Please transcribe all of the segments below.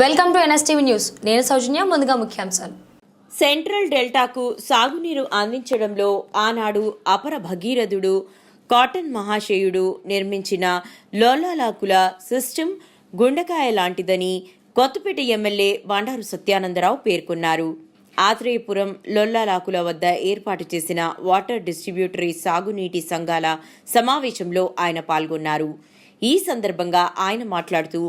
Welcome to NSTV news. నేను సౌజన్య ముందుగా ముఖ్యాంశాలు. సెంట్రల్ డెల్టాకు సాగునీరు అందించడంలో ఆనాడు అపర భగీరథుడు కాటన్ మహాశయుడు నిర్మించిన లోలాలాకుల సిస్టమ్ గుండెకాయ లాంటిదని కొత్తపేట ఎమ్మెల్యే బండారు సత్యానందరావు పేర్కొన్నారు. ఆత్రేయపురం లొల్లాలాకుల వద్ద ఏర్పాటు చేసిన వాటర్ డిస్ట్రిబ్యూటరీ సాగునీటి సంఘాల సమావేశంలో ఆయన పాల్గొన్నారు. ఈ సందర్భంగా ఆయన మాట్లాడుతూ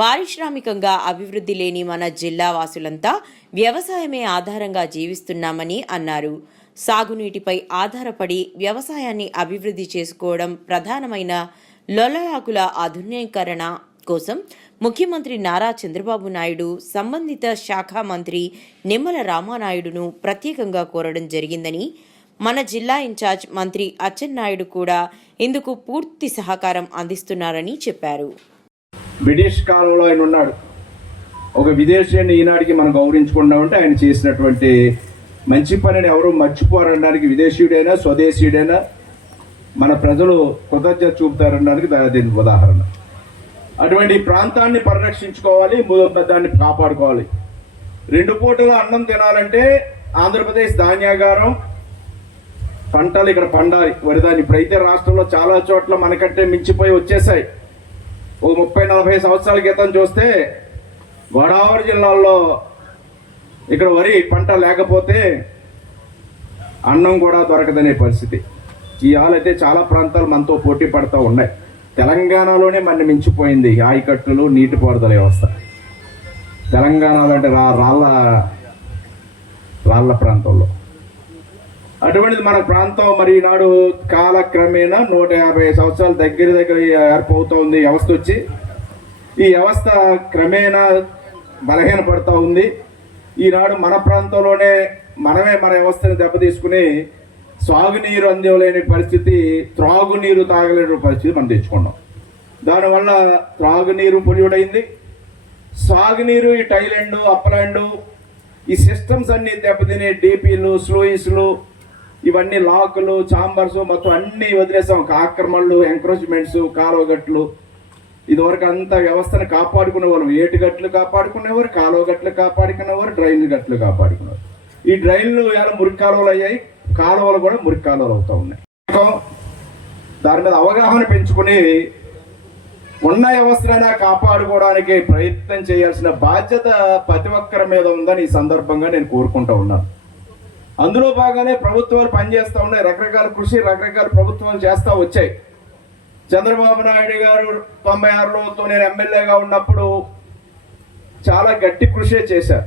పారిశ్రామికంగా అభివృద్ధి లేని మన జిల్లా వాసులంతా వ్యవసాయమే ఆధారంగా జీవిస్తున్నామని అన్నారు. సాగునీటిపై ఆధారపడి వ్యవసాయాన్ని అభివృద్ధి చేసుకోవడం ప్రధానమైన లొలయాకుల ఆధునీకరణ కోసం ముఖ్యమంత్రి నారా చంద్రబాబు నాయుడు సంబంధిత శాఖ మంత్రి నిమ్మల రామానాయుడును ప్రత్యేకంగా కోరడం జరిగిందని మన జిల్లా ఇన్ఛార్జ్ మంత్రి అచ్చెన్నాయుడు కూడా ఇందుకు పూర్తి సహకారం అందిస్తున్నారని చెప్పారు. బ్రిటిష్ కాలంలో ఆయన ఉన్నాడు. ఒక విదేశీయుని ఈనాటికి మనం గౌరవించుకుంటామంటే ఆయన చేసినటువంటి మంచి పనిని ఎవరు మర్చిపోరనడానికి విదేశీయుడైనా స్వదేశీయుడైనా మన ప్రజలు కృతజ్ఞత చూపుతారనడానికి దీనికి ఉదాహరణ. అటువంటి ప్రాంతాన్ని పరిరక్షించుకోవాలి దాన్ని కాపాడుకోవాలి. రెండు పూటల అన్నం తినాలంటే ఆంధ్రప్రదేశ్ ధాన్యాగారం పంటలు ఇక్కడ పండాలి. వరిదాన్ని ఇప్పుడైతే రాష్ట్రంలో చాలా చోట్ల మనకంటే మించిపోయి వచ్చేసాయి. ఓ ముప్పై నలభై సంవత్సరాల క్రితం చూస్తే గోదావరి జిల్లాలో ఇక్కడ వరి పంట లేకపోతే అన్నం కూడా దొరకదనే పరిస్థితి. ఈ అయితే చాలా ప్రాంతాలు మనతో పోటీ పడుతూ ఉన్నాయి. తెలంగాణలోనే మన మించిపోయింది. ఆయకట్టులు నీటిపారుదల వ్యవస్థ. తెలంగాణలో అంటే రా రాళ్ళ రాళ్ళ ప్రాంతంలో. అటువంటిది మన ప్రాంతం మరి ఈనాడు కాలక్రమేణా నూట యాభై సంవత్సరాల దగ్గర దగ్గర ఏర్పవుతూ ఉంది వ్యవస్థ వచ్చి. ఈ వ్యవస్థ క్రమేణా బలహీనపడుతూ ఉంది. ఈనాడు మన ప్రాంతంలోనే మనమే మన వ్యవస్థను దెబ్బతీసుకుని సాగునీరు అందివ్వలేని పరిస్థితి త్రాగునీరు తాగలేని పరిస్థితి మనం తెచ్చుకున్నాం. దానివల్ల త్రాగునీరు పొల్యూడైంది సాగునీరు ఈ టైలాండ్ అప్పలాండ్ ఈ సిస్టమ్స్ అన్ని దెబ్బతిని డీపీలు స్లూయిస్లు ఇవన్నీ లాకులు చాంబర్స్ మొత్తం అన్నీ వదిలేసాం. ఆక్రమణలు ఎంక్రోచ్మెంట్స్ కాలువగట్లు. ఇదివరకు అంత వ్యవస్థను కాపాడుకునేవారు ఏటుగట్లు కాపాడుకునేవారు కాలువగట్లు కాపాడుకునేవారు డ్రైన్ గట్లు కాపాడుకునేవారు. ఈ డ్రైన్లు ఎలా మురికి కాలువలు అయ్యాయి. కాలువలు కూడా మురికి కాలువలు అవుతూ ఉన్నాయి. దాని మీద అవగాహన పెంచుకుని ఉన్న వ్యవస్థనైనా కాపాడుకోవడానికి ప్రయత్నం చేయాల్సిన బాధ్యత ప్రతి ఒక్కరి మీద ఉందని ఈ సందర్భంగా నేను కోరుకుంటా ఉన్నాను. అందులో భాగంగానే ప్రభుత్వాలు పనిచేస్తూ ఉన్నాయి. రకరకాల కృషి రకరకాల ప్రభుత్వాలు చేస్తూ వచ్చాయి. చంద్రబాబు నాయుడు గారు తొంభై ఆరులో నేను ఎమ్మెల్యేగా ఉన్నప్పుడు చాలా గట్టి కృషి చేశారు.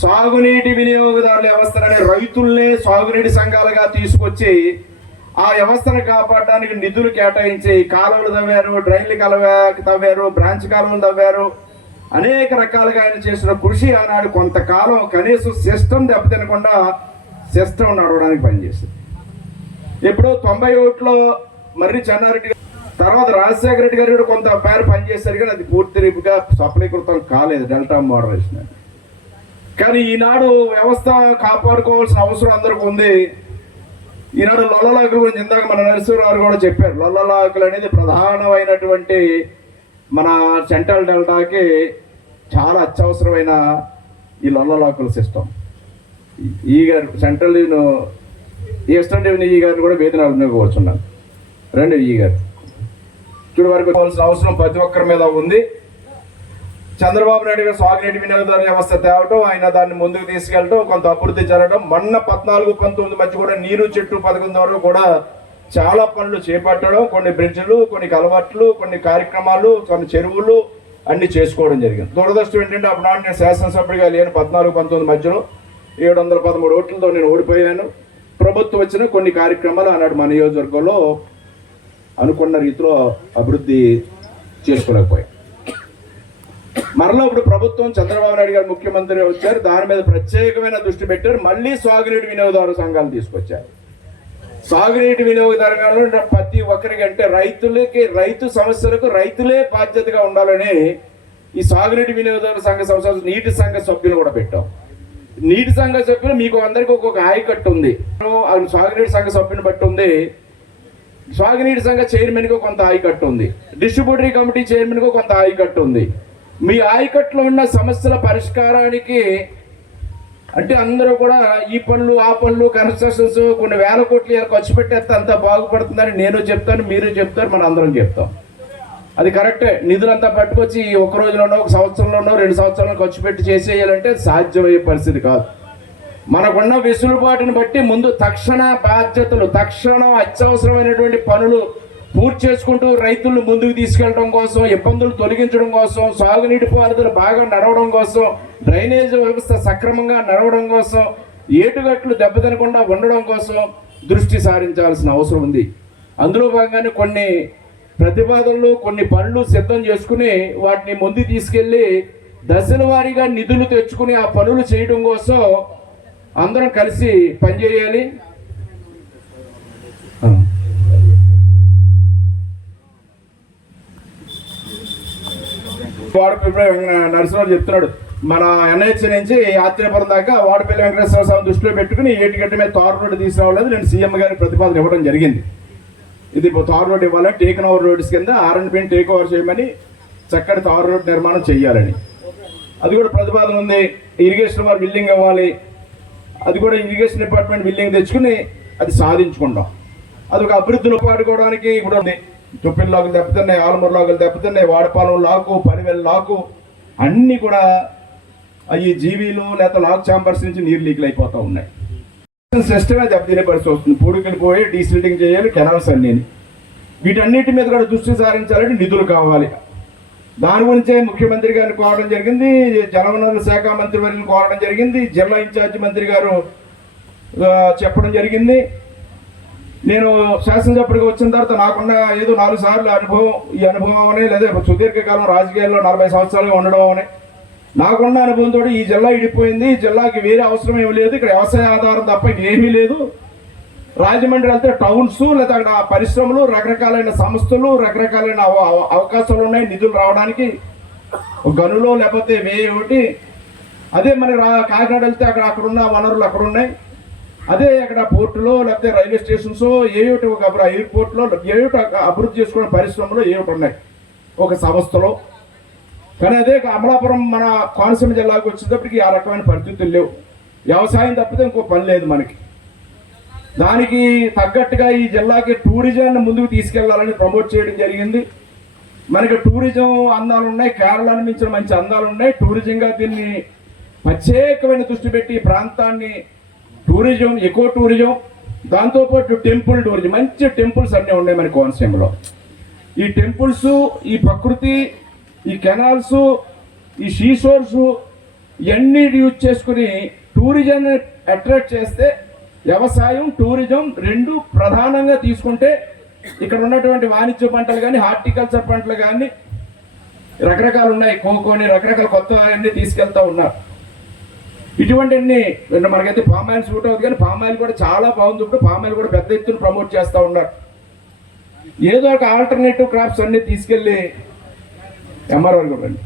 సాగునీటి వినియోగదారుల వ్యవస్థలనే రైతుల్నే సాగునీటి సంఘాలుగా తీసుకొచ్చి ఆ వ్యవస్థను కాపాడడానికి నిధులు కేటాయించి కాలువలు తవ్వారు డ్రైన్లు కలవా తవ్వారు బ్రాంచ్ కాలువలు తవ్వారు అనేక రకాలుగా ఆయన చేసిన కృషి ఆనాడు కొంతకాలం కనీసం సిస్టమ్ దెబ్బతినకుండా సిస్టమ్ నడవడానికి పనిచేసింది. ఇప్పుడు తొంభై ఒకటిలో మర్రి చెన్నారెడ్డి గారు, తర్వాత రాజశేఖర రెడ్డి గారు కూడా కొంత పేరు పనిచేశారు కానీ అది పూర్తి సఫలీకృతం కాలేదు డెల్టా మోడరేషన్ కానీ ఈనాడు వ్యవస్థ కాపాడుకోవాల్సిన అవసరం అందరికి ఉంది. ఈనాడు లొల్లలాకుల గురించి ఇందాక మన నరసింహరావు కూడా చెప్పారు. లొల్లలాకులు అనేది ప్రధానమైనటువంటి మన సెంట్రల్ డెల్టాకి చాలా అత్యవసరమైన ఈ లొల్లలాకుల సిస్టమ్. ఈ గారు సెంట్రల్ ఈస్టర్న్ రెవెన్యూ ఈ గారిని కూడా వేతనాలు వినియోగవచ్చున్నాను రెండు ఈ గారు. చూడు వరకు కావాల్సిన అవసరం ప్రతి ఒక్కరి మీద ఉంది. చంద్రబాబు నాయుడు గారు సాగునీటి వినియోగదారు వ్యవస్థ తేవటం ఆయన దాన్ని ముందుకు తీసుకెళ్ళటం కొంత అభివృద్ధి జరగడం మొన్న పద్నాలుగు పంతొమ్మిది మధ్య కూడా నీరు చెట్టు పథకం ద్వారా కూడా చాలా పనులు చేపట్టడం కొన్ని బ్రిడ్జ్లు కొన్ని కలవట్లు కొన్ని కార్యక్రమాలు కొన్ని చెరువులు అన్నీ చేసుకోవడం జరిగింది. దురదృష్టం ఏంటంటే అప్పుడు నేను శాసనసభ్యుడిగా లేను పద్నాలుగు పంతొమ్మిది మధ్యలో ఏడు వందల పదమూడు ఓట్లతో నేను ఓడిపోయాను. ప్రభుత్వం వచ్చిన కొన్ని కార్యక్రమాలు ఆనాడు మన నియోజకవర్గంలో అనుకున్న రీతిలో అభివృద్ధి చేసుకోలేకపోయాయి మరలా ఇప్పుడు ప్రభుత్వం చంద్రబాబు నాయుడు గారు ముఖ్యమంత్రి వచ్చారు దాని మీద ప్రత్యేకమైన దృష్టి పెట్టారు మళ్ళీ సాగునీటి వినియోగదారు సంఘాలు తీసుకొచ్చారు. సాగునీటి వినియోగదారులు ప్రతి ఒక్కరికి అంటే రైతులకి రైతు సమస్యలకు రైతులే బాధ్యతగా ఉండాలని ఈ సాగునీటి వినియోగదారు సంఘ సంస్థ నీటి సంఘ సభ్యులు కూడా పెట్టాం. నీటి సంఘ సభ్యులు మీకు అందరికీ ఒక్కొక్క ఆయకట్టు ఉంది. సాగునీటి సంఘ సభ్యుని బట్టి ఉంది. సాగునీటి సంఘ చైర్మన్కు కొంత ఆయకట్టు ఉంది. డిస్ట్రిబ్యూటరీ కమిటీ చైర్మన్కు కొంత ఆయకట్టు ఉంది. మీ ఆయకట్లో ఉన్న సమస్యల పరిష్కారానికి అంటే అందరూ కూడా ఈ పనులు ఆ పనులు కన్స్ట్రక్షన్స్ కొన్ని వేల కోట్లు ఖర్చు పెట్టేస్తే అంత బాగుపడుతుందని నేను చెప్తాను మీరు చెప్తారు మనం అందరం చెప్తాం. అది కరెక్టే. నిధులంతా పట్టుకొచ్చి ఒక రోజులోనో ఒక సంవత్సరంలోనో రెండు సంవత్సరాలను ఖర్చు పెట్టి చేసేయాలంటే సాధ్యమయ్యే పరిస్థితి కాదు. మనకున్న వెసులుబాటుని బట్టి ముందు తక్షణ బాధ్యతలు తక్షణం అత్యవసరమైనటువంటి పనులు పూర్తి చేసుకుంటూ రైతులను ముందుకు తీసుకెళ్ళడం కోసం ఇబ్బందులు తొలగించడం కోసం సాగునీటి పారుదల బాగా నడవడం కోసం డ్రైనేజ్ వ్యవస్థ సక్రమంగా నడవడం కోసం ఏటుగట్లు దెబ్బతినకుండా ఉండడం కోసం దృష్టి సారించాల్సిన అవసరం ఉంది. అందులో భాగంగానే కొన్ని ప్రతిపాదనలు కొన్ని పనులు సిద్ధం చేసుకుని వాటిని ముందు తీసుకెళ్ళి దశల వారీగా నిధులు తెచ్చుకుని ఆ పనులు చేయడం కోసం అందరం కలిసి పనిచేయాలి. వాడపల్లి నరసింహరావు చెప్తున్నాడు. మన ఎన్హెచ్ నుంచి ఆత్రేయపురం దాకా వాడపల్లి వెంకటేశ్వర స్వామి దృష్టిలో పెట్టుకుని ఏటి గంట మీద తారు రోడ్డు తీసుకురావలేదు నేను సీఎం గారి ప్రతిపాదన ఇవ్వడం జరిగింది. ఇది తారు రోడ్డు ఇవ్వాలని టేకన్ ఓవర్ రోడ్స్ కింద ఆర్ఎన్పీని టేక్ ఓవర్ చేయమని చక్కటి తారు రోడ్డు నిర్మాణం చేయాలని అది కూడా ప్రతిపాదన ఉంది. ఇరిగేషన్ వారు బిల్డింగ్ ఇవ్వాలి. అది కూడా ఇరిగేషన్ డిపార్ట్మెంట్ బిల్డింగ్ తెచ్చుకుని అది సాధించుకుంటాం. అది ఒక అభివృద్ధిలో పాడుకోవడానికి కూడా ఉంది. తుప్పిల లాగులు దెబ్బతిన్నాయి ఆలమూరు లాగులు దెబ్బతిన్నాయి వాడపాలెం లాకు పరివెల్ లాకు అన్నీ కూడా ఈ జీవీలు లేకపోతే లాక్ ఛాంబర్స్ నుంచి నీరు లీకులు అయిపోతూ ఉన్నాయి. సిస్టమే దెబ్బతినే పరిస్థితి వస్తుంది. పూడికలు పోయి డీసిల్టింగ్ చేయాలి కెనాల్స్ అన్నీ. వీటన్నిటి మీద కూడా దృష్టి సారించాలంటే నిధులు కావాలి. దాని గురించే ముఖ్యమంత్రి గారిని కోరడం జరిగింది జలవనరుల శాఖ మంత్రి వారిని కోరడం జరిగింది జిల్లా ఇన్ఛార్జి మంత్రి గారు చెప్పడం జరిగింది. నేను శాసనసభ్యుడిగా వచ్చిన తర్వాత నాకున్న ఏదో నాలుగు సార్లు అనుభవం ఈ అనుభవం అనే లేదా సుదీర్ఘకాలం రాజకీయాల్లో నలభై సంవత్సరాలుగా ఉండడం అని నాకున్న అనుభవంతో ఈ జిల్లా ఇడిపోయింది. ఈ జిల్లాకి వేరే అవసరం ఏమి లేదు. ఇక్కడ వ్యవసాయ ఆధారం తప్ప ఏమీ లేదు. రాజమండ్రి వెళ్తే టౌన్స్ లేదా అక్కడ పరిశ్రమలు రకరకాలైన సంస్థలు రకరకాలైన అవ- అవకాశాలు ఉన్నాయి. నిధులు రావడానికి గనులో లేకపోతే వే ఒకటి. అదే మరి రా కాకినాడ వెళ్తే అక్కడ అక్కడ ఉన్న వనరులు అక్కడ ఉన్నాయి అదే అక్కడ పోర్టులో లేకపోతే రైల్వే స్టేషన్స్ ఏమిటి ఒక ఎయిర్పోర్ట్లో ఏమిటి అభివృద్ధి చేసుకునే పరిశ్రమలు ఏమిటి ఉన్నాయి. ఒక సంస్థలో. కానీ అదే అమలాపురం మన కోనసీమ జిల్లాకు వచ్చేటప్పటికి ఆ రకమైన పరిస్థితులు లేవు. వ్యవసాయం తప్పితే ఇంకో పని లేదు మనకి. దానికి తగ్గట్టుగా ఈ జిల్లాకి టూరిజాన్ని ముందుకు తీసుకెళ్ళాలని ప్రమోట్ చేయడం జరిగింది. మనకి టూరిజం అందాలు ఉన్నాయి. కేరళను మించిన మంచి అందాలు ఉన్నాయి. టూరిజంగా దీన్ని ప్రత్యేకమైన దృష్టి పెట్టి ఈ ప్రాంతాన్ని టూరిజం ఎకో టూరిజం దాంతోపాటు టెంపుల్ టూరిజం మంచి టెంపుల్స్ అన్నీ ఉన్నాయి మన కోనసీమలో. ఈ టెంపుల్స్ ఈ ప్రకృతి ఈ కెనాల్స్ ఈ షీషోర్స్ ఇవన్నీ యూజ్ చేసుకుని టూరిజం అట్రాక్ట్ చేస్తే వ్యవసాయం టూరిజం రెండు ప్రధానంగా తీసుకుంటే ఇక్కడ ఉన్నటువంటి వాణిజ్య పంటలు కానీ హార్టికల్చర్ పంటలు కానీ రకరకాలు ఉన్నాయి. కోకోని రకరకాల కొత్త అన్నీ తీసుకెళ్తా ఉన్నారు. ఇటువంటి మనకైతే పామ్ ఆయిల్ సూట్ అవుతుంది కానీ పామ్ ఆయిల్ కూడా చాలా బాగుంది. ఇప్పుడు పామ్ ఆయిల్ కూడా పెద్ద ఎత్తున ప్రమోట్ చేస్తూ ఉన్నారు. ఏదో ఒక ఆల్టర్నేటివ్ క్రాప్స్ అన్నీ తీసుకెళ్ళి ఎంఆర్ఓ కూడా రండి